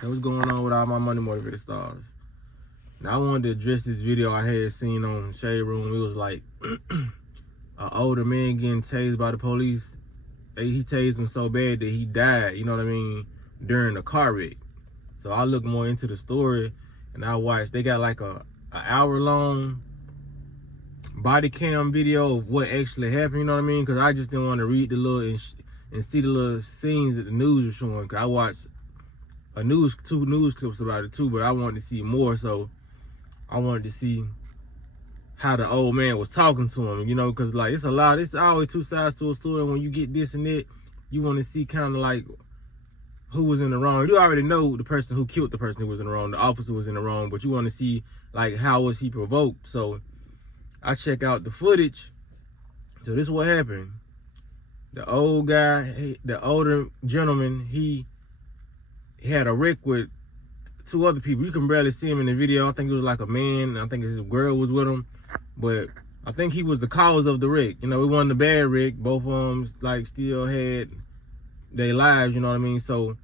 So what's going on with all my money motivated stars? Now I wanted to address this video I had seen on Shade Room. It was like an older man getting tased by the police. He tased him so bad that he died, you know what I mean, during a car wreck. So I looked more into the story and I watched, they got like a hour long body cam video of what actually happened, you know what I mean? Cause I just didn't want to read the little and see the little scenes that the news was showing. Cause I watched two news clips about it too, but I wanted to see more, so I wanted to see how the old man was talking to him, you know, because like it's always two sides to a story. When you get this and that, you want to see kind of like who was in the wrong. You already know the person who killed the person who was in the wrong, the officer was in the wrong, but you want to see like how was he provoked. So I check out the footage. So this is what happened. The old guy, the older gentleman, he had a wreck with two other people. You can barely see him in the video. I think it was like a man. I think his girl was with him. But I think he was the cause of the wreck. You know, it wasn't a bad wreck. Both of them like still had their lives, you know what I mean? So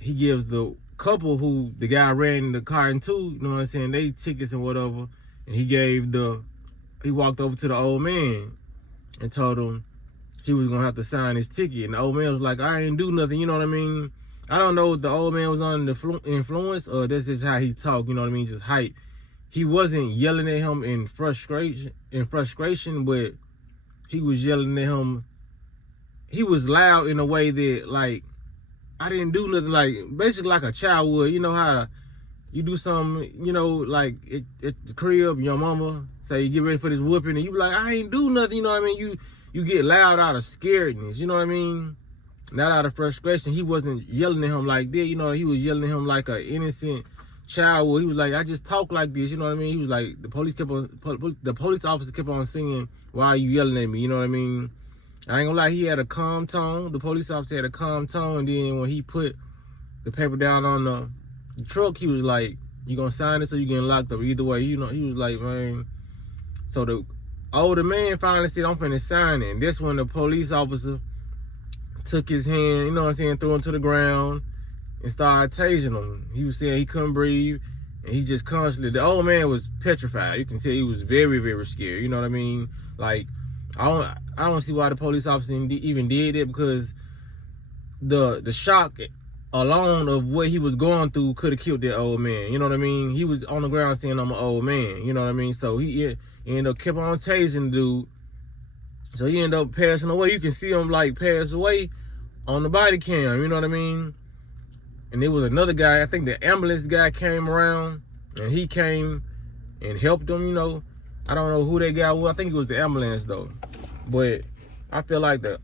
he gives the couple who the guy ran the car into, you know what I'm saying, they tickets and whatever. And he walked over to the old man and told him he was gonna have to sign his ticket. And the old man was like, I ain't do nothing, you know what I mean? I don't know if the old man was under the influence or this is how he talked, you know what I mean, just hype. He wasn't yelling at him in frustration, but he was yelling at him. He was loud in a way that, like, I didn't do nothing, like, basically like a child would. You know how you do something, you know, like at the crib, your mama say you get ready for this whooping, and you be like, I ain't do nothing, you know what I mean? You get loud out of scaredness, you know what I mean? Not out of frustration. He wasn't yelling at him like that, you know, he was yelling at him like an innocent child. He was like, I just talk like this, you know what I mean? He was like, the police officer kept on singing, why are you yelling at me, you know what I mean? I ain't gonna lie, he had a calm tone. The police officer had a calm tone, and then when he put the paper down on the truck, he was like, you gonna sign this or you getting locked up? Either way, you know, he was like, man. So the older man finally said, I'm finna sign it. And that's when the police officer took his hand, you know what I'm saying, threw him to the ground and started tasing him. He was saying he couldn't breathe, and he just constantly, the old man was petrified. You can tell he was very, very scared, you know what I mean? Like, I don't see why the police officer even did it, because the shock alone of what he was going through could have killed that old man, you know what I mean? He was on the ground saying, I'm an old man, you know what I mean? So he ended up kept on tasing the dude. So he ended up passing away. You can see him like pass away on the body cam, you know what I mean? And there was another guy, I think the ambulance guy came around, and he came and helped him, you know. I don't know who that guy was. I think it was the ambulance though. But I feel like the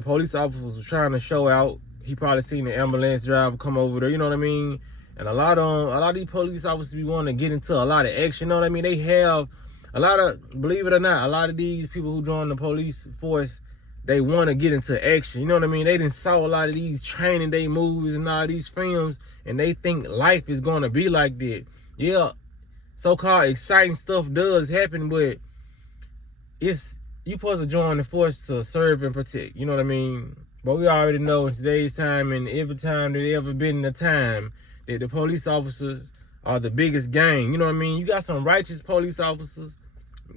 police officer was trying to show out. He probably seen the ambulance driver come over there, you know what I mean? And a lot of these police officers be wanting to get into a lot of action, you know what I mean? They have a lot of, believe it or not, a lot of these people who join the police force, they want to get into action, you know what I mean? They done saw a lot of these training day movies and all these films, and they think life is going to be like that. Yeah, so-called exciting stuff does happen, but you supposed to join the force to serve and protect, you know what I mean? But we already know in today's time, and every time that ever been in a time, that the police officers are the biggest gang, you know what I mean? You got some righteous police officers,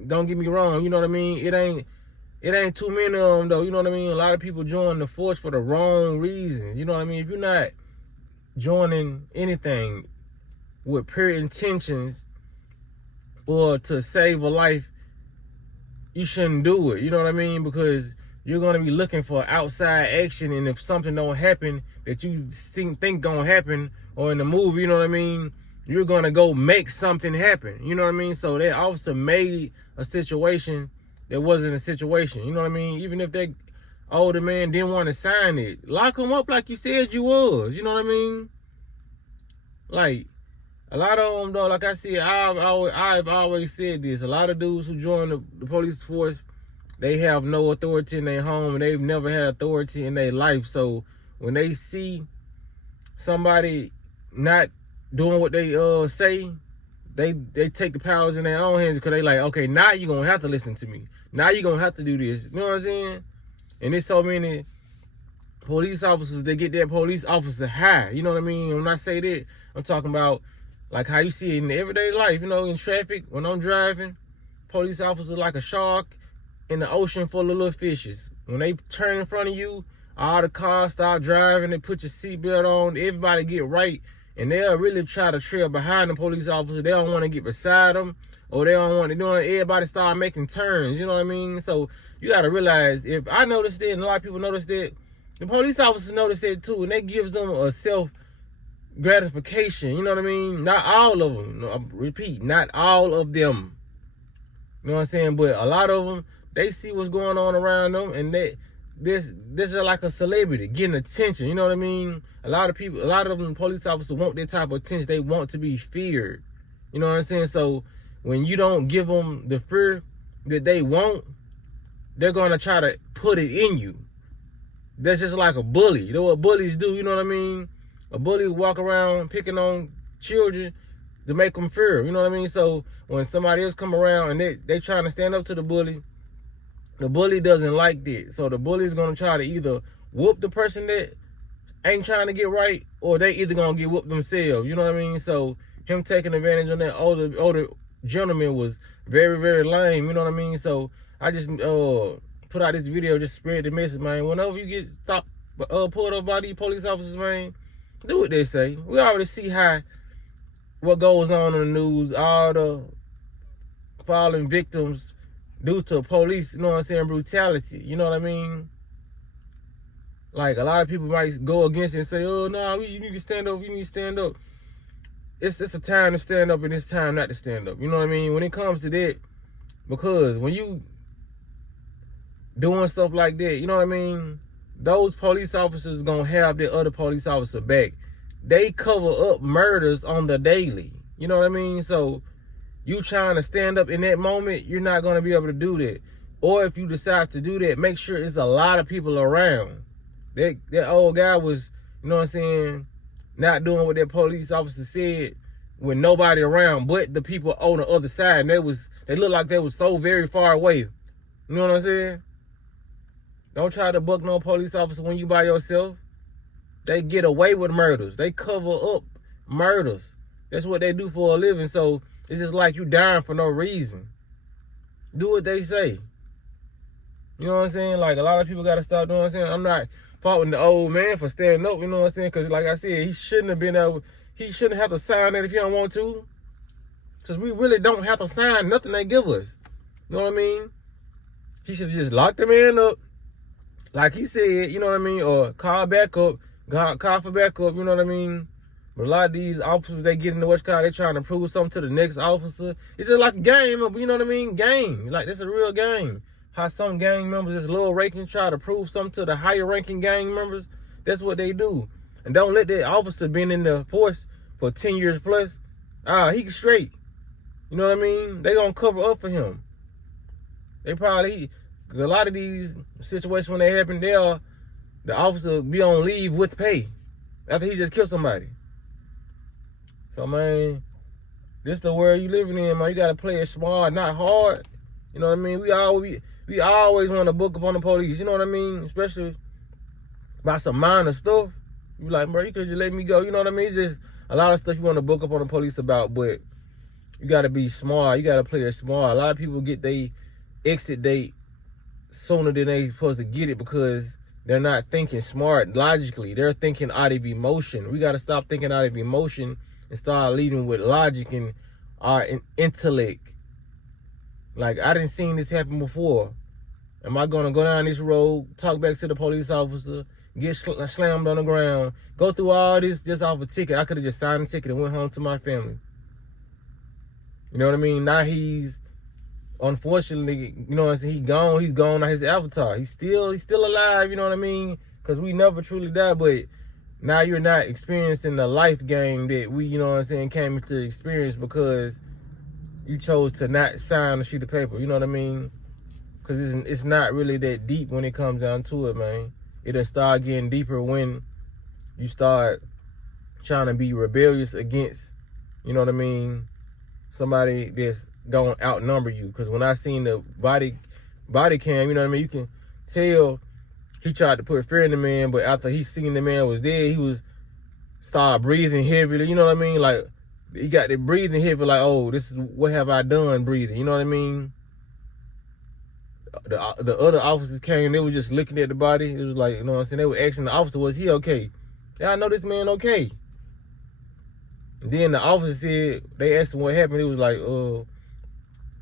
don't get me wrong, you know what I mean? It ain't too many of them though, you know what I mean? A lot of people join the force for the wrong reasons, you know what I mean? If you're not joining anything with pure intentions or to save a life, you shouldn't do it, you know what I mean? Because you're gonna be looking for outside action, and if something don't happen that you think gonna happen, or in the movie, you know what I mean, you're gonna go make something happen, you know what I mean? So that officer made a situation that wasn't a situation, you know what I mean? Even if that older man didn't want to sign it, lock him up like you said you was, you know what I mean? Like, a lot of them though, like I said, I've always said this, a lot of dudes who join the police force, they have no authority in their home, and they've never had authority in their life. So when they see somebody not doing what they say, they take the powers in their own hands, because they like, okay, now you're gonna have to listen to me. Now you're gonna have to do this. You know what I'm saying? And there's so many police officers, they get that police officer high. You know what I mean? When I say that, I'm talking about like how you see it in everyday life, you know, in traffic, when I'm driving, police officers like a shark in the ocean full of little fishes. When they turn in front of you, all the cars start driving, they put your seatbelt on, everybody get right, and they'll really try to trail behind the police officer. They don't want to get beside them, or they don't want to do it. Everybody start making turns, you know what I mean? So you got to realize, if I noticed it, and a lot of people noticed it, the police officers notice it too, and that gives them a self-gratification, you know what I mean? Not all of them, I repeat, not all of them. You know what I'm saying? But a lot of them, they see what's going on around them, and this is like a celebrity getting attention. You know what I mean? A lot of them police officers want that type of attention. They want to be feared. You know what I'm saying? So when you don't give them the fear that they want, they're gonna try to put it in you. That's just like a bully. You know what bullies do? You know what I mean? A bully walk around picking on children to make them fear. You know what I mean? So when somebody else come around and they trying to stand up to the bully doesn't like that. So the bully is gonna try to either whoop the person that ain't trying to get right, or they either gonna get whooped themselves. You know what I mean? So him taking advantage of that older gentleman was very, very lame. You know what I mean? So I just put out this video, just spread the message, man. Whenever you get stopped, pulled up by these police officers, man, do what they say. We already see what goes on in the news, all the fallen victims due to police, you know what I'm saying, brutality. You know what I mean? Like, a lot of people might go against it and say, oh, no, you need to stand up, you need to stand up. It's a time to stand up and it's time not to stand up. You know what I mean? When it comes to that, because when you doing stuff like that, you know what I mean, those police officers gonna have their other police officer back. They cover up murders on the daily. You know what I mean? So you trying to stand up in that moment, you're not gonna be able to do that. Or if you decide to do that, make sure it's a lot of people around. That old guy was, you know what I'm saying, not doing what that police officer said with nobody around but the people on the other side. And they looked like they was so very far away. You know what I'm saying? Don't try to buck no police officer when you by yourself. They get away with murders. They cover up murders. That's what they do for a living. So it's just like you dying for no reason. Do what they say. You know what I'm saying? Like, a lot of people got to stop doing what I'm saying. I'm not faulting the old man for standing up, you know what I'm saying? Because like I said, he shouldn't have to sign that if he don't want to. Because we really don't have to sign nothing they give us. You know what I mean? He should have just locked the man up, like he said, you know what I mean? Or call back up, call for backup, you know what I mean? But a lot of these officers, they get in the car, they trying to prove something to the next officer. It's just like a game, you know what I mean? Game. Like, this is a real game. How some gang members is low ranking, try to prove something to the higher ranking gang members. That's what they do. And don't let that officer been in the force for 10 years plus. He straight. You know what I mean? They gonna cover up for him. They probably, a lot of these situations when they happen, the officer be on leave with pay after he just killed somebody. So, man, this the world you living in, man. You gotta play it smart, not hard. You know what I mean? We always want to book up on the police. You know what I mean? Especially about some minor stuff. You like, bro, you could just let me go. You know what I mean? It's just a lot of stuff you want to book up on the police about, but you got to be smart. You got to play it smart. A lot of people get their exit date sooner than they supposed to get it because they're not thinking smart logically. They're thinking out of emotion. We got to stop thinking out of emotion and start leading with logic and our intellect. Like, I didn't seen this happen before. Am I going to go down this road, talk back to the police officer, get slammed on the ground, go through all this just off a ticket? I could have just signed a ticket and went home to my family. You know what I mean? Now he's, unfortunately, you know what I'm saying, he's gone on his avatar. He's still alive, you know what I mean? Because we never truly died, but now you're not experiencing the life game that we, you know what I'm saying, came into experience because you chose to not sign a sheet of paper, you know what I mean? Because it's not really that deep when it comes down to it, man. It'll start getting deeper when you start trying to be rebellious against, you know what I mean, somebody that's going to outnumber you. Because when I seen the body cam, you know what I mean, you can tell he tried to put fear in the man, but after he seen the man was dead, he started breathing heavily. You know what I mean? Like, he got the breathing heavy, like, oh, this is what have I done breathing. You know what I mean? The other officers came, they were just looking at the body. It was like, you know what I'm saying? They were asking the officer, was he okay? Yeah, I know this man okay. And then the officer said, they asked him what happened. He was like,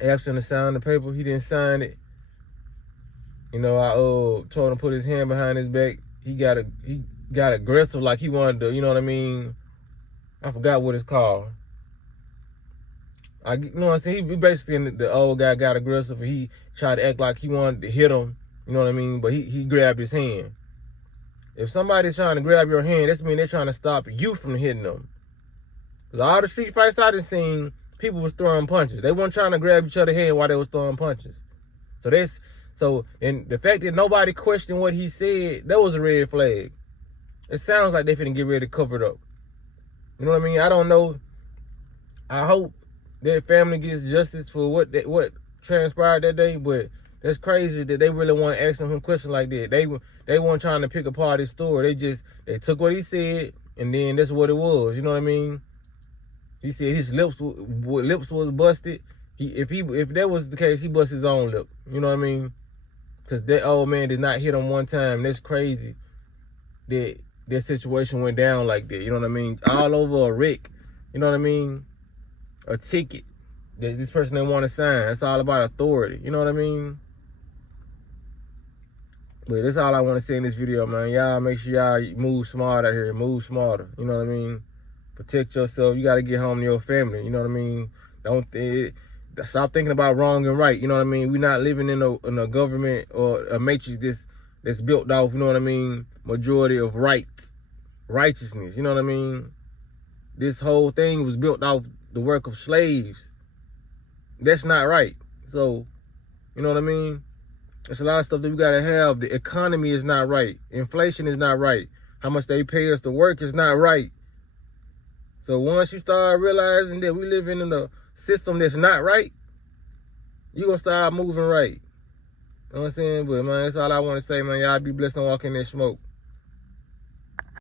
asked him to sign the paper. He didn't sign it. You know, I told him to put his hand behind his back. He got aggressive, like he wanted to, you know what I mean? I forgot what it's called. You know what I'm saying? He basically, the old guy got aggressive. He tried to act like he wanted to hit him. You know what I mean? But he grabbed his hand. If somebody's trying to grab your hand, that's mean they're trying to stop you from hitting them. Because all the street fights I done seen, people was throwing punches. They weren't trying to grab each other's hand while they was throwing punches. And the fact that nobody questioned what he said, that was a red flag. It sounds like they finna get ready to cover it up. You know what I mean? I don't know. I hope their family gets justice for what transpired that day, but that's crazy that they really want to ask him questions like that. They weren't trying to pick apart his story. They took what he said, and then that's what it was. You know what I mean? He said his lips was busted. If that was the case, he busted his own lip. You know what I mean? Because that old man did not hit him one time. That's crazy that their situation went down like that. You know what I mean? All over a wreck. You know what I mean? A ticket that this person didn't want to sign. It's all about authority. You know what I mean? But that's all I want to say in this video, man. Y'all make sure y'all move smart out here. Move smarter. You know what I mean? Protect yourself. You got to get home to your family. You know what I mean? Stop thinking about wrong and right. You know what I mean? We're not living in a government or a matrix that's built off, you know what I mean, majority of righteousness. You know what I mean? This whole thing was built off the work of slaves. That's not right. So, you know what I mean? There's a lot of stuff that we got to have. The economy is not right. Inflation is not right. How much they pay us to work is not right. So once you start realizing that we live in a system that's not right, you're going to start moving right. You know what I'm saying? But, man, that's all I want to say, man. Y'all be blessed and walk in that smoke.